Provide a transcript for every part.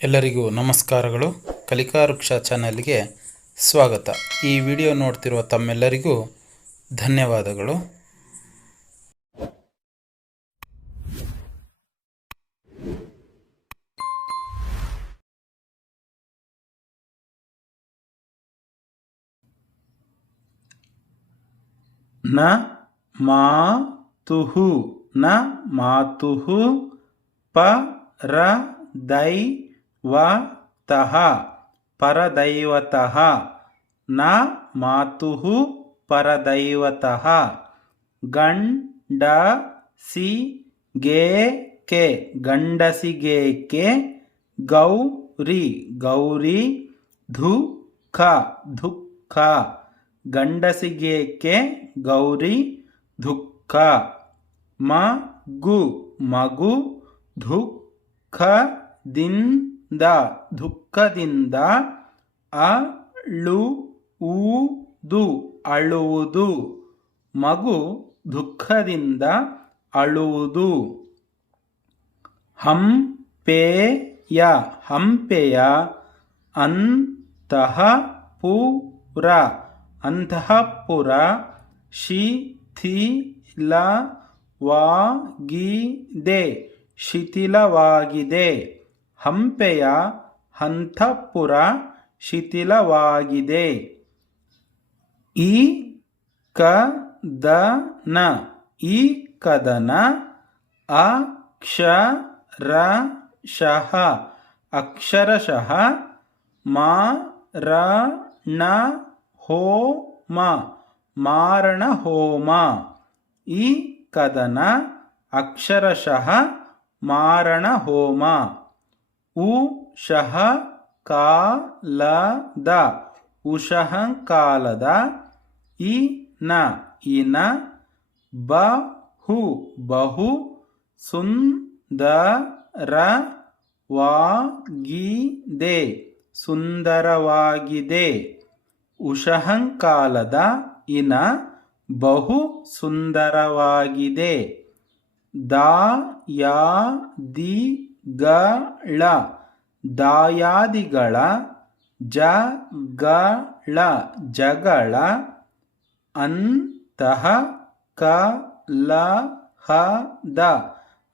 ಎಲ್ಲರಿಗೂ ನಮಸ್ಕಾರಗಳು. ಕಲಿಕಾ ವೃಕ್ಷ ಚಾನಲ್ಗೆ ಸ್ವಾಗತ. ಈ ವಿಡಿಯೋ ನೋಡ್ತಿರುವ ತಮ್ಮೆಲ್ಲರಿಗೂ ಧನ್ಯವಾದಗಳು. ನ ಮಾತುಹು ನ ಮಾತುಹು ಪರದೈವತಃ ಪರದೈವತಃ ನ ಮಾತುಹು ಪರದೈವತಃ ಗಂಡಸಿಗೇಕೆ ಗಂಡಸಿಗೇಕೆ ಗೌರಿ ಗೌರಿ ದುಃಖ ದುಃಖ ಗಂಡಸಿಗೇಕೆ ಗೌರಿ ದುಃಖ ಮಗು ಮಗು ದುಃಖದಿಂದ ದುಃಖದಿಂದ ಅಳುವುದು ಅಳುವುದು ಮಗು ದುಃಖದಿಂದ ಅಳುವುದು. ಹಂಪೆಯ ಹಂಪೆಯ ಅಂತಃಪುರ ಅಂತಃಪುರ ಶಿಥಿಲವಾಗಿದೆ ಶಿಥಿಲವಾಗಿದೆ ಹಂಪೆಯ ಅಂತಃಪುರ ಶಿಥಿಲವಾಗಿದೆ. ಈ ಕದನ ಈ ಕದನ ಅಕ್ಷರಶಃ ಅಕ್ಷರಶಃ ಮಾರಣ ಹೋಮ ಮಾರಣ ಹೋಮ ಈ ಕದನ ಅಕ್ಷರಶಃ ಮಾರಣ ಹೋಮ. ಉಷಃ ಕಾಲದ ಉಷಃ ಕಾಲದ ಇನ ಇನ ಬಹು ಬಹು ಸುಂದರವಾಗಿದೆ ಸುಂದರವಾಗಿದೆ ಉಷಃ ಕಾಲದ ಇನ ಬಹು ಸುಂದರವಾಗಿದೆ. ದಾಯಾದಿಗಳ ದಾಯಾದಿಗಳ ಜಗಳ ಜಗಳ ಅಂತಃ ಕಲಹದ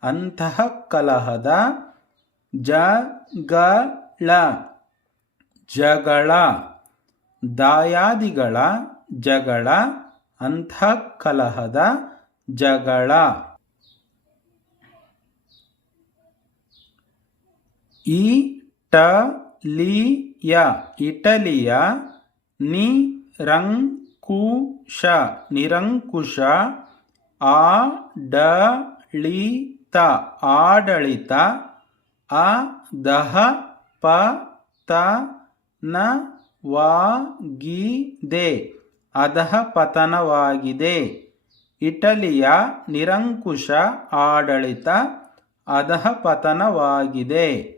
ಅಂತಃ ಕಲಹದ ಜಗಳ ಜಗಳ ದಾಯಾದಿಗಳ ಜಗಳ ಅಂತಃ ಕಲಹದ ಜಗಳ. ಇಟಲಿಯ ಇಟಲಿಯ ನಿರಂಕುಶ ನಿರಂಕುಶ ಆಡಳಿತ ಆಡಳಿತ ಅಧಃಪತನವಾಗಿದೆ ಅಧಃಪತನವಾಗಿದೆ ಇಟಲಿಯ ನಿರಂಕುಶ ಆಡಳಿತ ಅಧಃಪತನವಾಗಿದೆ.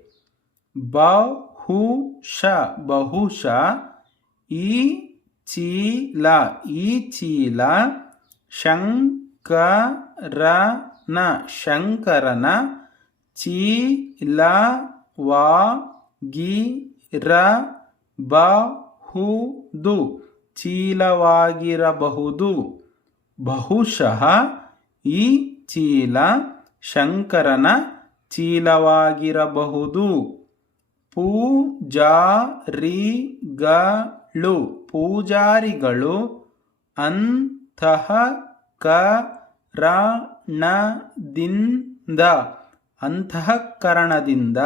ಬಹುಶ ಬಹುಶ ಈ ಚೀಲ ಈ ಚೀಲ ಶಂಕರನ ಶಂಕರನ ಚೀಲವಾಗಿರಬಹುದು ಚೀಲವಾಗಿರಬಹುದು. ಬಹುಶಃ ಈ ಚೀಲ ಶಂಕರನ ಚೀಲವಾಗಿರಬಹುದು. ಪೂಜಾರಿಗಳು ಪೂಜಾರಿಗಳು ಅಂತಃಕರಣದಿಂದ ಅಂತಃಕರಣದಿಂದ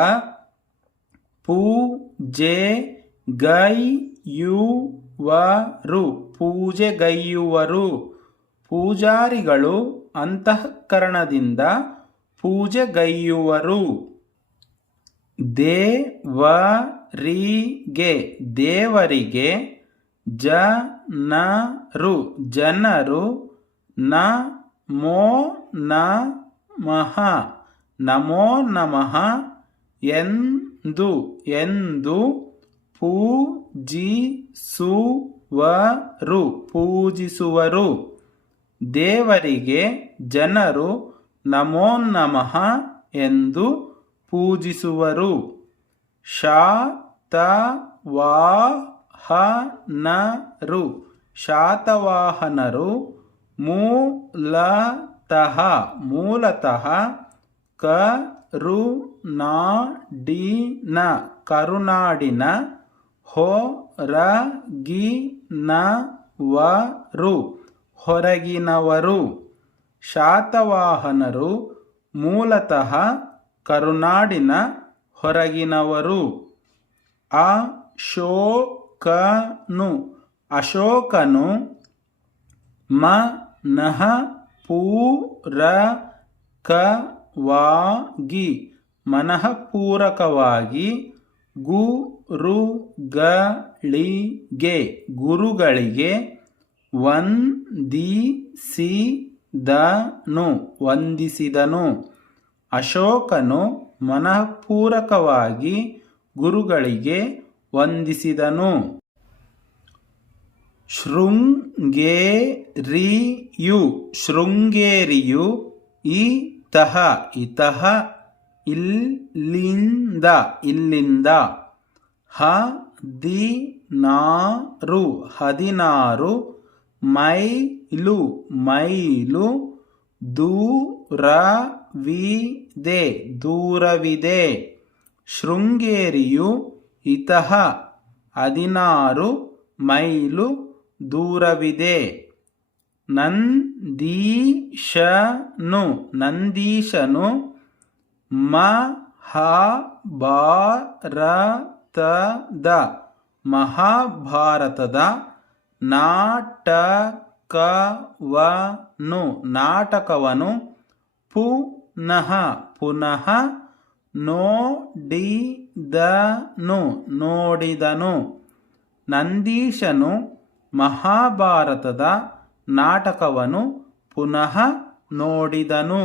ಪೂಜೆಗೈಯುವರು ಪೂಜೆಗೈಯುವರು ಪೂಜಾರಿಗಳು ಅಂತಃಕರಣದಿಂದ ಪೂಜೆಗೈಯುವರು. ದೇವರಿಗೆ ದೇವರಿಗೆ ಜನರು ಜನರು ನಮೋ ನಮಃ ನಮೋ ನಮಃ ಎಂದು ಎಂದು ಪೂಜಿಸುವರು ಪೂಜಿಸುವರು. ದೇವರಿಗೆ ಜನರು ನಮೋ ನಮಃ ಎಂದು ಪೂಜಿಸುವರು. ಶಾತವಾಹನರು ಶಾತವಾಹನರು ಮೂಲತಃ ಕರುನಾಡಿನ ಹೊರಗಿನವರು ಶಾತವಾಹನರು ಮೂಲತಃ ಕರುನಾಡಿನ ಹೊರಗಿನವರು. ಅಶೋಕನು ಮನಃಪೂರಕವಾಗಿ ಗುರುಗಳಿಗೆ ವಂದಿಸಿದನು. ಅಶೋಕನು ಮನಃಪೂರಕವಾಗಿ ಗುರುಗಳಿಗೆ ವಂದಿಸಿದನು. ಶೃಂಗೇರಿಯು ಇತಃ ಇಲ್ಲಿಂದ 16 ಮೈಲು ದೂರವಿದೆ. ಶೃಂಗೇರಿಯು ಇತಃ 16 ಮೈಲು ದೂರವಿದೆ. ನಂದೀಶನು ಮಹಾಭಾರತದ ನಾಟಕವನ್ನು ಪುನಃ ನೋಡಿದನು. ನಂದೀಶನು ಮಹಾಭಾರತದ ನಾಟಕವನ್ನು ಪುನಃ ನೋಡಿದನು.